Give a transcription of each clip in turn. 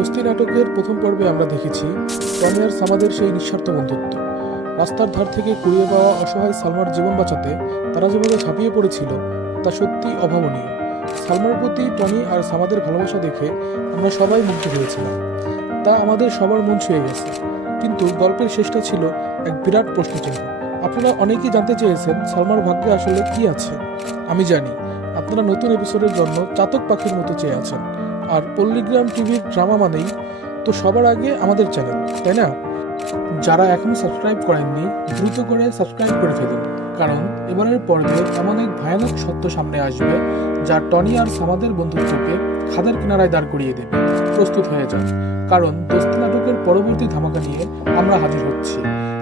দোস্তি নাটকের প্রথম পর্বে আমরা দেখেছি টনি আর সামাদের সেই নিঃস্বার্থ বন্ধুত্ব। রাস্তার ধার থেকে কুড়িয়ে পাওয়া অসহায় সালমার জীবন বাঁচাতে তারা যেভাবে ঝাঁপিয়ে পড়েছিল তা সত্যি অভাবনীয়। সালমার প্রতি টনি আর সামাদের ভালোবাসা দেখে আমরা সবাই মুগ্ধ হয়েছিলাম, তা আমাদের সবার মন ছুঁয়ে গেছে। কিন্তু গল্পের শেষটা ছিল এক বিরাট প্রশ্নচিহ্ন। আপনারা অনেকেই জানতে চেয়েছেন সালমার ভাগ্যে আসলে কি আছে। আমি জানি আপনারা নতুন এপিসোডের জন্য চাতক পাখির মতো চেয়ে আছেন, আর পল্লীগ্রাম টিভির ড্রামা মানেই তো সবার আগে আমাদের চ্যানেল, তাই না? যারা এখনো সাবস্ক্রাইব করেননি দ্রুত করে সাবস্ক্রাইব করে ফেলুন, কারণ এবারের পর্বে এমন এক ভয়ানক সত্য সামনে আসবে যা টনি আর সামাদের বন্ধুত্বকে খাদের কিনারায় দাঁড় করিয়ে দেবে। প্রস্তুত হয়ে যান, কারণ দোস্তি নাটকের পরবর্তী ধামাকা নিয়ে আমরা হাজির হচ্ছি।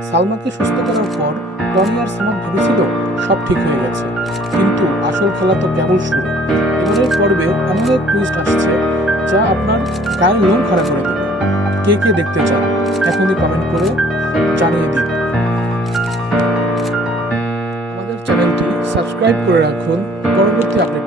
সালমাকে সুস্থ করার পর টনি আর সামাদ ভেবেছিল সব ঠিক হয়ে গেছে, কিন্তু আসল খেলা তো কেবল শুরু। এবারের পর্বে এমন এক টুইস্ট আসছে যা আপনার গায়ের লোম খাড়া করে দেবে। কে কে দেখতে চান এখনই কমেন্ট করে জানিয়ে দিন। আমাদের চ্যানেলটি সাবস্ক্রাইব করে রাখুন পরবর্তী আপডেট